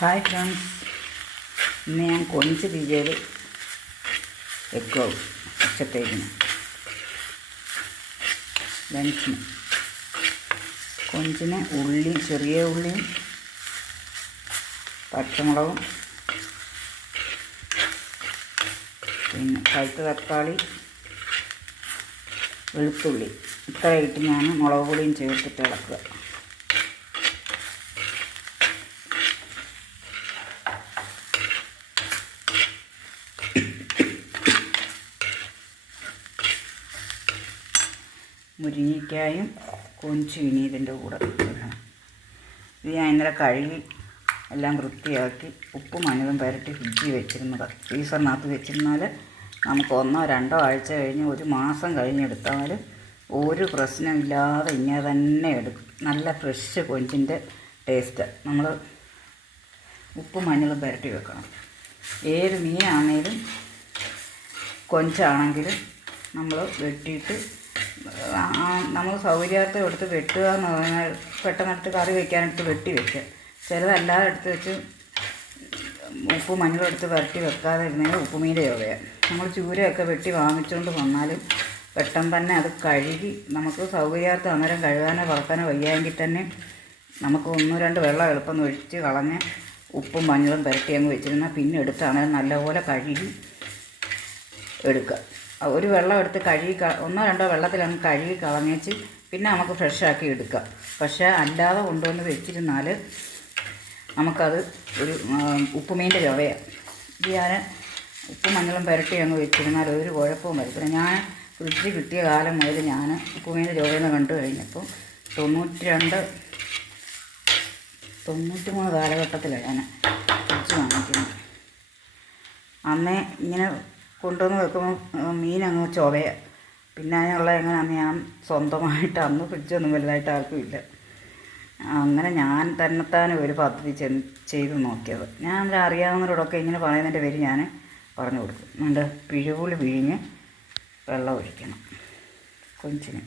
Hi friends, ഇന്ന് ഞാൻ കൊഞ്ച് തീയൽ വെക്കുക ഉച്ചത്തേക്കിന് ലഞ്ചിന്. കൊഞ്ചിന് ചെറിയ ഉള്ളിയും പച്ചമുളകും പിന്നെ പഴുത്ത തക്കാളി, വെളുത്തുള്ളി ഇത്ര ഇട്ട് ഞാൻ മുളക് പൊടിയും ചേർത്തിട്ട് ഇളക്കുക. മുരിങ്ങയ്ക്കായും കൊഞ്ചും ഇനി ഇതിൻ്റെ കൂടെ ഇടണം. ഇത് ഞാൻ ഇന്നലെ കഴുകി എല്ലാം വൃത്തിയാക്കി ഉപ്പും മഞ്ഞളും പുരട്ടി ഫ്രിഡ്ജിൽ വെച്ചിരുന്നത്. ഫ്രീസറിനകത്ത് വെച്ചിരുന്നാൽ നമുക്ക് 1-2 ആഴ്ച കഴിഞ്ഞ് 1 മാസം കഴിഞ്ഞെടുത്താൽ ഒരു പ്രശ്നമില്ലാതെ ഇങ്ങനെ തന്നെ എടുക്കും. നല്ല ഫ്രഷ് കൊഞ്ചിൻ്റെ ടേസ്റ്റ്. നമ്മൾ ഉപ്പും മഞ്ഞളും പുരട്ടി വെക്കണം. ഏത് മീനാണേലും കൊഞ്ചാണെങ്കിലും നമ്മൾ വെട്ടിയിട്ട് നമ്മൾ സൗകര്യാർത്ഥം എടുത്ത് വെട്ടുക എന്ന് പറഞ്ഞാൽ പെട്ടെന്നെടുത്ത് കറി വയ്ക്കാനെടുത്ത് വെട്ടി വെക്കുക. ചിലതല്ലാതെ എടുത്ത് വെച്ച് ഉപ്പ് മഞ്ഞളും എടുത്ത് പുരട്ടി വെക്കാതെ ഇരുന്നതിൽ ഉപ്പുമീൻ്റെ യോഗയാണ്. നമ്മൾ ചൂരയൊക്കെ വെട്ടി വാങ്ങിച്ചുകൊണ്ട് വന്നാലും പെട്ടെന്ന് തന്നെ അത് കഴുകി നമുക്ക് സൗകര്യാർത്ഥം അന്നേരം കഴുകാനോ പറക്കാനോ വയ്യാമെങ്കിൽ തന്നെ നമുക്ക് 1-2 വെള്ളം എളുപ്പം ഒഴിച്ച് കളഞ്ഞ് ഉപ്പും മഞ്ഞളും പുരട്ടി അങ്ങ് വെച്ചിരുന്നാൽ പിന്നെ എടുത്താണ് നല്ലപോലെ കഴുകി എടുക്കുക. ഒരു വെള്ളം എടുത്ത് കഴുകി 1-2 വെള്ളത്തിലങ്ങ് കഴുകി കളഞ്ഞേച്ച് പിന്നെ നമുക്ക് ഫ്രഷാക്കി എടുക്കാം. പക്ഷേ അല്ലാതെ കൊണ്ടുവന്ന് വെച്ചിരുന്നാൽ നമുക്കത് ഒരു ഉപ്പുമീൻ്റെ ചുവയാണ്. ഇത് ഞാൻ ഉപ്പും മഞ്ഞളും പുരട്ടി അങ്ങ് വെച്ചിരുന്നാൽ ഒരു കുഴപ്പവും വരത്തില്ല. ഞാൻ ഫ്രിഡ്ജ് കിട്ടിയ കാലം മുതൽ ഞാൻ ഉപ്പുമീൻ്റെ ചുവയെന്ന് കണ്ടു കഴിഞ്ഞപ്പോൾ 92-93 കാലഘട്ടത്തിലാണ് ഞാൻ ഫ്രിഡ്ജ് വാങ്ങിക്കുന്നത്. അന്നേ ഇങ്ങനെ കൊണ്ടുവന്ന് വെക്കുമ്പോൾ മീനങ്ങ് ചുവയാണ്. പിന്നെ അതിനുള്ള എങ്ങനെയാണെന്ന് ഞാൻ സ്വന്തമായിട്ട് അന്ന് ഫ്രിഡ്ജൊന്നും വലുതായിട്ട് ആർക്കും ഇല്ല. അങ്ങനെ ഞാൻ തന്നെത്താനും ഒരു പദ്ധതി ചെയ്ത് നോക്കിയത്. ഞാൻ അറിയാവുന്നവരോടൊക്കെ ഇങ്ങനെ പറയുന്നതിൻ്റെ പേര് ഞാൻ പറഞ്ഞു കൊടുക്കും. അതുകൊണ്ട് പിഴുപുളി പിഴിഞ്ഞ് വെള്ളം ഒഴിക്കണം കൊഞ്ചിന്.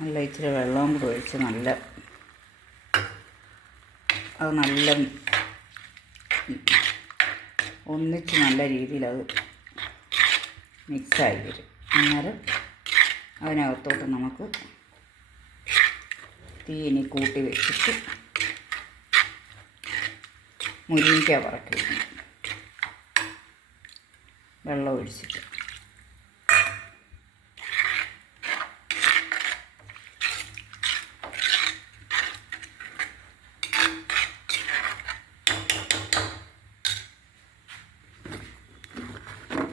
നല്ല ഇച്ചിരി വെള്ളവും കൂടി ഒഴിച്ച് നല്ല ഒന്നിച്ച് നല്ല രീതിയിൽ അത് മിക്സായി വരും. അന്നേരം അതിനകത്തോട്ട് നമുക്ക് തീനി കൂട്ടി വെച്ചിട്ട് മുരിങ്ങയ്ക്ക പറക്കി വെക്കണം. വെള്ളം ഒഴിച്ചിട്ട്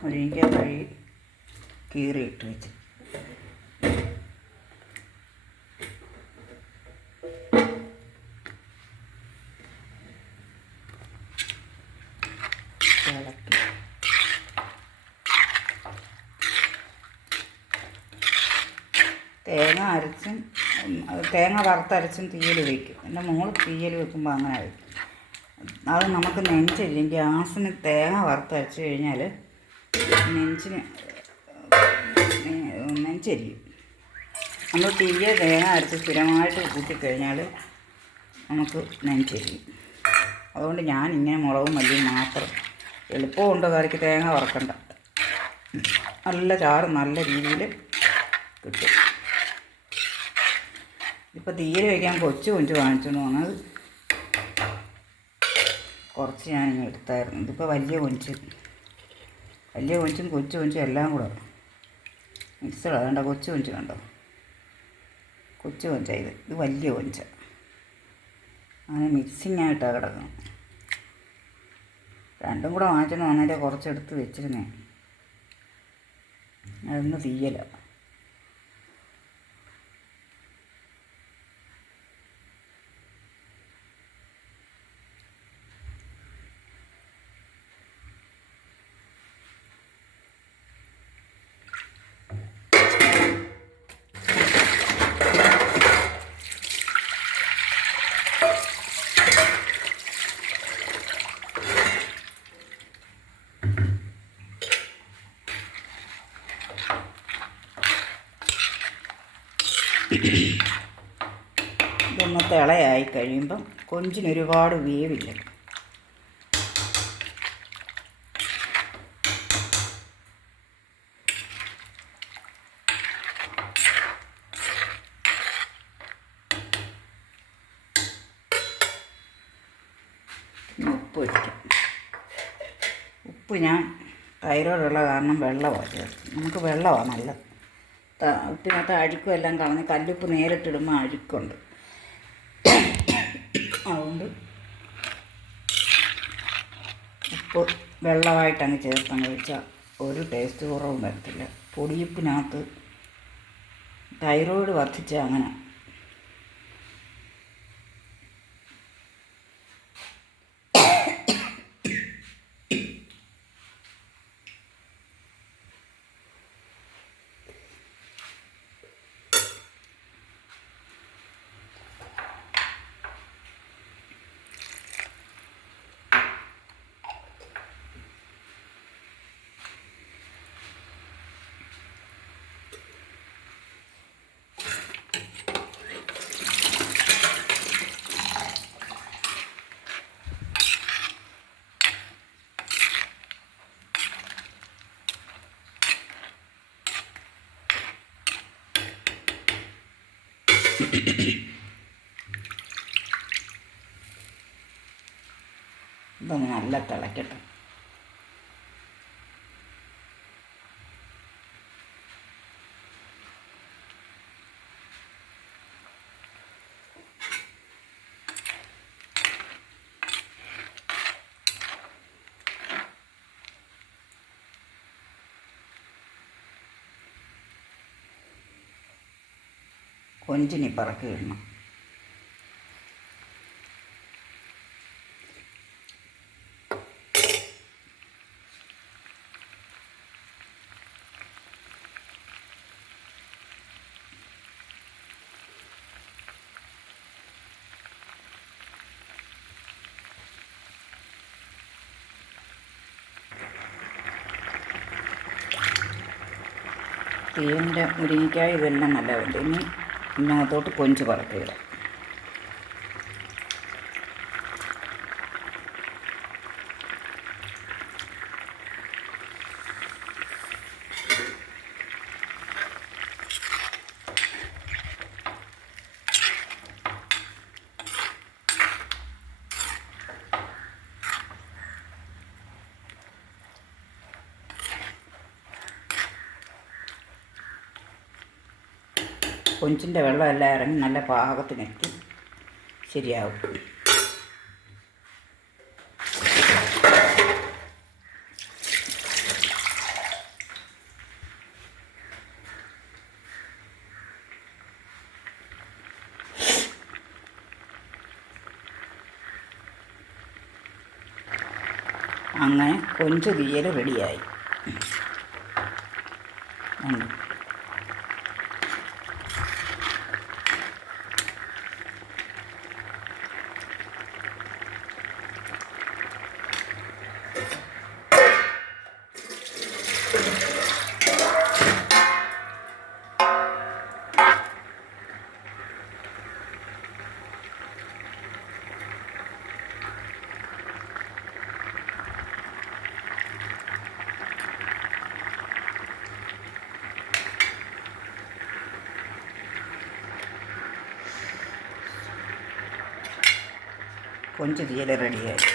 മുരിങ്ങയ്ക്ക കഴുകി കീറിയിട്ട് വെച്ച് ഇളക്കി തേങ്ങ വറുത്തരച്ചും തീയൽ വയ്ക്കും. എൻ്റെ മോൾ തീയൽ വെക്കുമ്പോൾ അങ്ങനെ വയ്ക്കും. അത് നമുക്ക് നെഞ്ചില്ലെങ്കിൽ ഗ്യാസിന് തേങ്ങ വറുത്തരച്ച് കഴിഞ്ഞാൽ നെഞ്ചരിയും. നമ്മൾ തീയെ തേങ്ങ അരച്ച് സ്ഥിരമായിട്ട് കൂട്ടിക്കഴിഞ്ഞാൽ നമുക്ക് നെഞ്ചരിയും. അതുകൊണ്ട് ഞാൻ ഇങ്ങനെ മുളകും മല്ലിയും മാത്രം. എളുപ്പമുണ്ട് കറിക്ക്, തേങ്ങ വറക്കണ്ട. നല്ല ചാറ് നല്ല രീതിയിൽ കിട്ടും. ഇപ്പോൾ തീയൽ വയ്ക്കാൻ കൊഞ്ച് വാങ്ങിച്ചുകൊണ്ട് വന്നത് കുറച്ച് ഞാനിങ്ങനെ എടുത്തായിരുന്നു. ഇതിപ്പോൾ വലിയ കൊഞ്ചും കൊച്ചു കൊഞ്ചും എല്ലാം കൂടെ മിക്സഡ്. അതുകൊണ്ട് കൊച്ചു കൊഞ്ച് കണ്ടോ, കൊച്ചു കൊഞ്ചാണ് ഇത് വലിയ കൊഞ്ച. അങ്ങനെ മിക്സിങ് ആയിട്ടാണ് കിടക്കണം. രണ്ടും കൂടെ വാങ്ങിച്ചെന്ന് വന്നതിൻ്റെ കുറച്ചെടുത്ത് വെച്ചിരുന്നേ. അതൊന്ന് തീയലാണ്. ഇതൊന്ന് തിളയായി കഴിയുമ്പം കൊഞ്ചിന് ഒരുപാട് വേവില്ല. ഉപ്പ് വയ്ക്കും. ഉപ്പ് ഞാൻ തൈറോയിഡുള്ള കാരണം വെള്ളമാണ് ചേർത്ത്. നമുക്ക് വെള്ളമാണ് നല്ലത്. ഉപ്പിനകത്ത് അഴുക്കും എല്ലാം കളഞ്ഞ് കല്ലുപ്പ് നേരിട്ടിടുമ്പോൾ അഴുക്കുണ്ട്. അതുകൊണ്ട് ഉപ്പ് വെള്ളമായിട്ടങ്ങ് ചേർത്തങ്ങ് വെച്ചാൽ ഒരു ടേസ്റ്റ് കുറവും വരത്തില്ല. പൊടിയുപ്പിനകത്ത് തൈറോയിഡ് വർദ്ധിച്ച അങ്ങനെ. ഇതൊന്ന് നല്ല തിളക്കട്ടെ. കൊഞ്ചിനി പറക്കി ഇടണം. തീയലിൻ്റെ മുരിങ്ങയ്ക്കായ ഇതെല്ലാം നല്ല വേണ്ട. ഇനി ഇതിനകത്തോട്ട് കൊഞ്ച് പറക്കിയിടാം. കൊഞ്ചിൻ്റെ വെള്ളമെല്ലാം ഇറങ്ങി നല്ല പാകത്തിനെത്തി ശരിയാവും. അങ്ങനെ കൊഞ്ച് തീയൽ റെഡിയായി. കൊഞ്ച് തീയൽ റെഡിയായി.